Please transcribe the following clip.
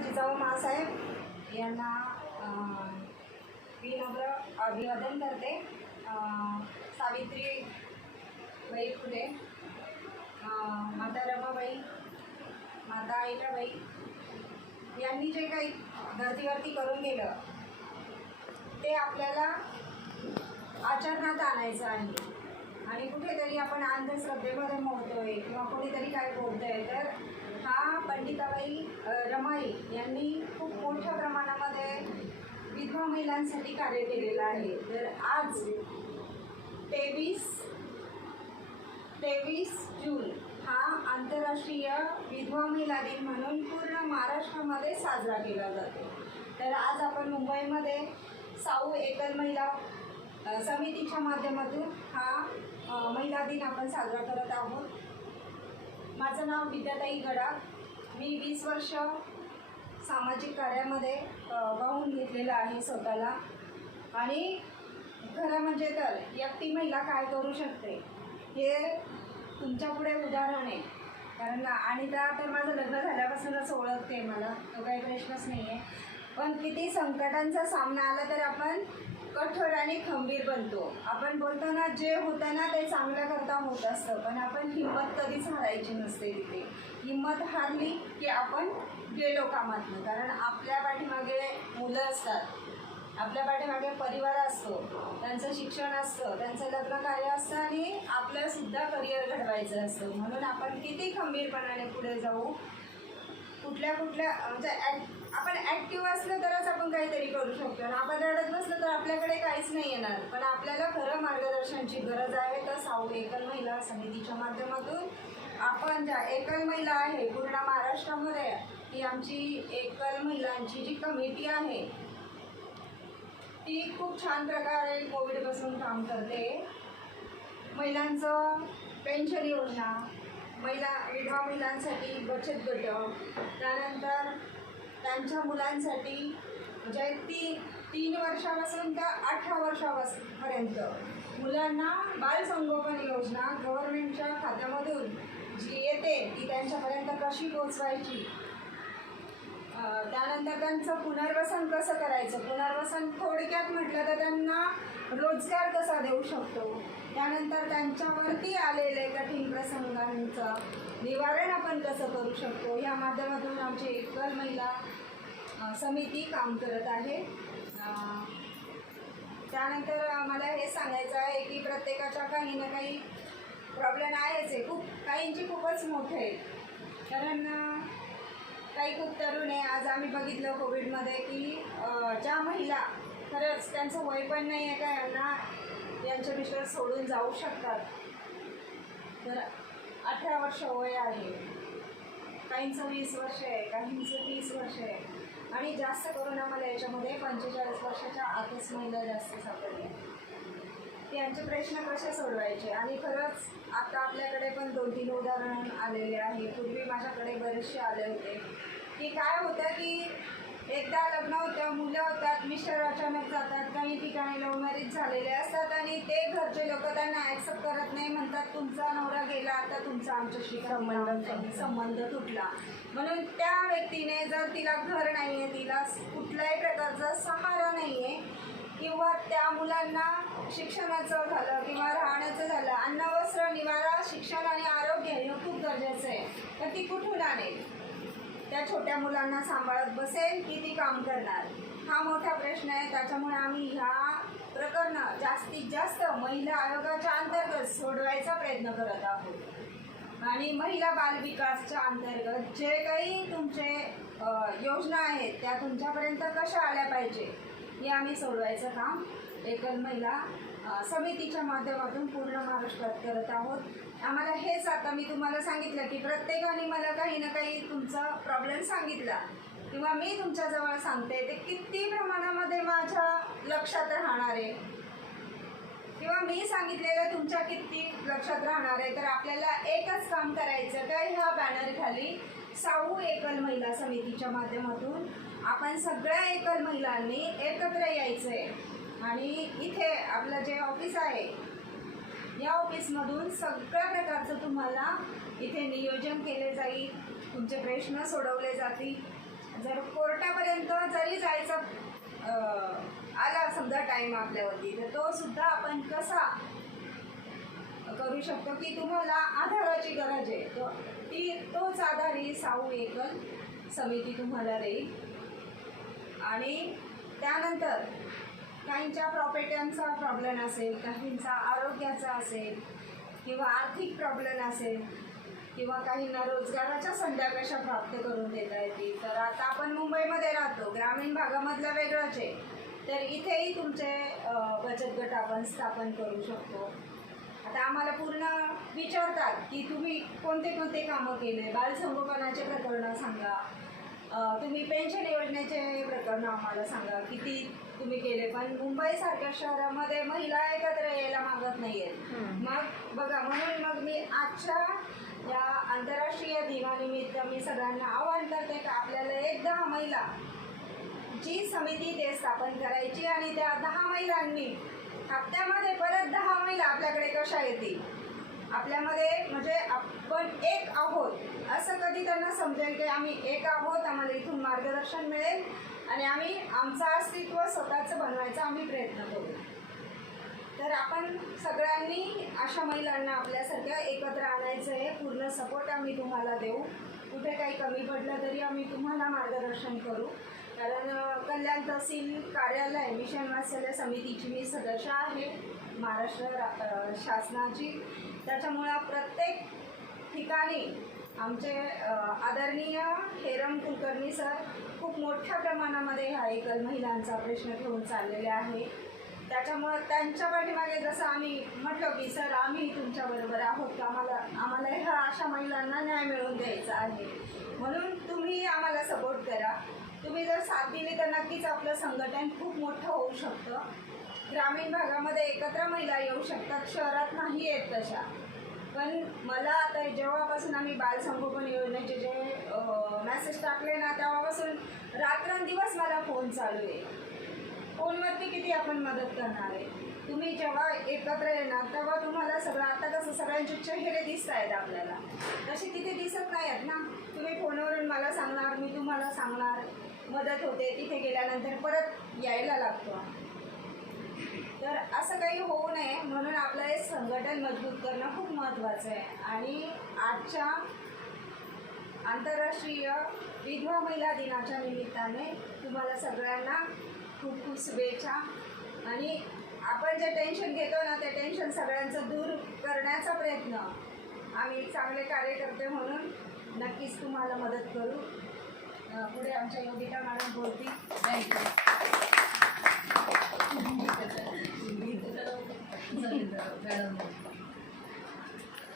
जिजाऊ माँसाहेब यांना विनम्र अभिवादन करते। सावित्रीबाई फुले, माता रमाबाई, माता अहिल्याबाई यांनी जे काही धर्तीवरती करून गेलं ते आपल्याला आचरणात आणायचं आहे। आणि कुठेतरी आपण अंधश्रद्धेमध्ये मोडतोय किंवा कोणीतरी काय बोलतंय, तर हा पंडिताबाई रमाई यांनी खूप मोठ्या प्रमाणामध्ये विधवा महिलांसाठी कार्य केलेलं आहे। तर आज 23 जून हा आंतरराष्ट्रीय विधवा महिला दिन म्हणून पूर्ण महाराष्ट्रामध्ये साजरा केला जातो। तर आज आपण मुंबईमध्ये साऊ एकल महिला समितीच्या माध्यमातून हा महिला दिन आपण साजरा करत आहोत। माझं नाव विद्याताई गडाख, मी 20 वर्ष सामाजिक कार्यामध्ये वाहून घेतलेलं आहे स्वतःला। आणि खरं म्हणजे तर एकटी महिला काय करू शकते हे तुमच्यापुढे उदाहरण आहे। कारण अनिता तर माझं लग्न झाल्यापासूनच ओळखते, मला तो काही प्रश्नच नाही आहे। पण किती संकटांचा सामना आला तर आपण कठोर आणि खंबीर बनतो। आपण बोलतो ना, जे होतं ना ते चांगल्याकरता होत असतं, पण आपण हिंमत कधीच हारायची नसते। तिथे हिंमत हारली की आपण गेलो कामातनं। कारण आपल्या पाठीमागे मुलं असतात, आपल्या पाठीमागे परिवार असतो, त्यांचं शिक्षण असतं, त्यांचं लग्न कार्य असतं आणि आपलंसुद्धा करिअर घडवायचं असतं। म्हणून आपण किती खंबीरपणाने पुढे जाऊ, कुठल्या म्हणजे आपण ॲक्टिव्ह असलं तरच आपण काहीतरी करू शकतो। आणि आपण रडत बसलं तर आपल्याकडे काहीच नाही येणार। पण आपल्याला खरं मार्गदर्शनाची गरज आहे। तर साऊ एकल महिला समितीच्या माध्यमातून आपण ज्या एकल महिला आहे पूर्ण महाराष्ट्रामध्ये, ही आमची एकल महिलांची जी कमिटी आहे ती खूप छान प्रकारे कोविडपासून काम करते। महिलांचं पेन्शन योजना, विधवा महिलांसाठी बचत गट, त्यानंतर त्यांच्या मुलांसाठी म्हणजे 3 वर्षापासून ते 18 वर्षापर्यंत मुलांना बालसंगोपन योजना गव्हर्नमेंटच्या खात्यामधून जी येते ती त्यांच्यापर्यंत कशी पोचवायची, त्यानंतर त्यांचं पुनर्वसन कसं करायचं, पुनर्वसन थोडक्यात म्हटलं तर त्यांना रोजगार कसा देऊ शकतो, त्यानंतर त्यांच्यावरती आलेले कठीण प्रसंगांचं निवारण आपण कसं करू शकतो, या माध्यमातून आमची एकल महिला समिती काम करत आहे। त्यानंतर मला हे सांगायचं आहे की प्रत्येकाच्या काही ना काही प्रॉब्लेम आहेच आहे। काहींची खूपच मोठे आहेत, कारण काही खूप तरुण आहे। आज आम्ही बघितलं कोविडमध्ये की ज्या महिला खरंच त्यांचं वय पण नाही आहे का यांना यांचे मिस्टर सोडून जाऊ शकतात, तर 18 वर्ष वय आहे, काहींचं 20 वर्ष आहे, काहींचं 30 वर्ष आहे आणि जास्त करून आम्हाला याच्यामध्ये 45 वर्षाच्या आतच महिला जास्त सापडल्या। यांचे प्रश्न कसे सोडवायचे, आणि खरंच आता आपल्याकडे पण 2-3 उदाहरण आलेले आहे। पूर्वी माझ्याकडे बरेचसे आले होते की काय होतं की एकदा लग्न होतं, मुलं होतात, मिस्टर अचानक जातात, काही ठिकाणी लव्ह मॅरेज झालेले असतात आणि ते घरचे लोक त्यांना ॲक्सेप्ट करत नाही, म्हणतात तुमचा नवरा गेला आता तुमचा आमच्याशी संबंध तुटला। म्हणून त्या व्यक्तीने जर तिला घर नाही आहे, तिला कुठल्याही प्रकारचा सहारा नाही आहे, किंवा त्या मुलांना शिक्षणाचं झालं किंवा राहण्याचं झालं, अन्न वस्त्र निवारा शिक्षण आणि आरोग्य हे खूप गरजेचं आहे, तर ती कुठून आणेल, त्या छोट्या मुलांना सांभाळत बसेल की ती काम करणार, हा मोठा प्रश्न आहे। त्याच्यामुळे आम्ही ह्या प्रकरणं जास्तीत जास्त महिला आयोगाच्या अंतर्गत सोडवायचा प्रयत्न करत आहोत। आणि महिला बालविकासच्या अंतर्गत जे काही तुमचे योजना आहेत त्या तुमच्यापर्यंत कशा आल्या पाहिजे हे आम्ही सोडवायचं काम एकल महिला समितीच्या माध्यमातून पूर्ण महाराष्ट्रात करत आहोत। आम्हाला हेच, आता मी तुम्हाला सांगितलं की प्रत्येकाने मला काही ना काही तुमचा प्रॉब्लेम सांगितला किंवा मी तुमच्याजवळ सांगते, ते किती प्रमाणामध्ये माझ्या लक्षात राहणार आहे किंवा मी सांगितलेलं तुमच्या किती लक्षात राहणार आहे। तर आपल्याला एकच काम करायचं का, ह्या बॅनरखाली साऊ एकल महिला समितीच्या माध्यमातून आपण सगळ्या एकल महिलांनी एकत्र यायचं आहे। आणि इथे आपलं जे ऑफिस आहे या ऑफिसमधून सगळ्या प्रकारचं तुम्हाला इथे नियोजन केले जाईल, तुमचे प्रश्न सोडवले जातील, जर कोर्टापर्यंत जरी जायचं आला समजा टाईम आपल्यावरती, तर तो सुद्धा आपण कसा करू शकतो की तुम्हाला आधाराची गरज आहे, तोच आधार ही साऊ एकल समिती तुम्हाला देईल. आणि त्यानंतर काहींच्या प्रॉपर्ट्यांचा प्रॉब्लेम असेल, काहींचा आरोग्याचा असेल किंवा आर्थिक प्रॉब्लेम असेल किंवा काहींना रोजगाराच्या संधी कशा प्राप्त करून देता येतील. तर आता आपण मुंबईमध्ये राहतो, ग्रामीण भागामधलं वेगळंच आहे, तर इथेही तुमचे बचत गट आपण स्थापन करू शकतो. आता आम्हाला पूर्ण विचारतात की तुम्ही कोणते कोणते कामं केले, बालसंगोपनाचे प्रकरणं सांगा, तुम्ही पेन्शन योजनेचे प्रकरणं आम्हाला सांगा, किती तुम्ही केले. पण मुंबईसारख्या शहरामध्ये महिला एकत्र यायला मागत नाही आहेत. मग बघा, म्हणून मग मी आजच्या या आंतरराष्ट्रीय दिनानिमित्त मी सगळ्यांना आवाहन करते की आपल्याला एक 10 महिला जी समिती ते स्थापन करायची आणि त्या 10 महिलांनी हप्त्यामध्ये परत 10 महिला आपल्याकडे कशा येतील, आपल्यामध्ये म्हणजे आपण एक आहोत असं कधी त्यांना समजेल की आम्ही एक आहोत, आम्हाला इथून मार्गदर्शन मिळेल आणि आम्ही आमचं अस्तित्व स्वतःचं बनवायचा आम्ही प्रयत्न करू. तर आपण सगळ्यांनी अशा महिलांना आपल्यासारख्या एकत्र आणायचं आहे. पूर्ण सपोर्ट आम्ही तुम्हाला देऊ. कुठे काही कमी पडलं तरी आम्ही तुम्हाला मार्गदर्शन करू. कारण कल्याण तहसील कार्यालय मिशन वात्सल्य समितीची मी सदस्य आहे महाराष्ट्र शासनाची. त्याच्यामुळं प्रत्येक ठिकाणी आमचे आदरणीय हेरम कुलकर्णी सर खूप मोठ्या प्रमाणामध्ये हा एकल महिलांचा प्रश्न घेऊन चाललेले आहे. त्याच्यामुळं त्यांच्या पाठीमागे जसं आम्ही म्हटलं की सर आम्ही तुमच्याबरोबर आहोत, की आम्हाला ह्या अशा महिलांना न्याय मिळवून द्यायचा आहे, म्हणून तुम्ही आम्हाला सपोर्ट करा. तुम्ही जर साथ दिली तर नक्कीच आपलं संघटन खूप मोठं होऊ शकतं. ग्रामीण भागामध्ये एकत्र महिला येऊ शकतात, शहरात नाही येत तशा. पण मला आता जेव्हापासून आम्ही बालसंगोपन योजनेचे जे मेसेज टाकले ना, तेव्हापासून रात्रंदिवस मला फोन चालू आहे. फोनवरती किती आपण मदत करणार आहे. तुम्ही जेव्हा एकत्र येणार तेव्हा तुम्हाला सगळं, आता कसं सगळ्यांचे चेहरे दिसत आहेत आपल्याला, तसे तिथे दिसत नाही आहेत ना. तुम्ही फोनवरून मला सांगणार, मी तुम्हाला सांगणार, मदत होते, तिथे गेल्यानंतर परत यायला लागतो. तर असं काही होऊ नये म्हणून आपलं हे संघटन मजबूत करणं खूप महत्त्वाचं आहे. आणि आजच्या आंतरराष्ट्रीय विधवा महिला दिनाच्या निमित्ताने तुम्हाला सगळ्यांना खूप खूप शुभेच्छा. आणि आपण जे टेन्शन घेतो ना, ते टेन्शन सगळ्यांचं दूर करण्याचा प्रयत्न आम्ही चांगले कार्यकर्ते म्हणून नक्कीच तुम्हाला मदत करू. पुढे आमच्या योगिता मॅडम बोलतील. थँक्यू.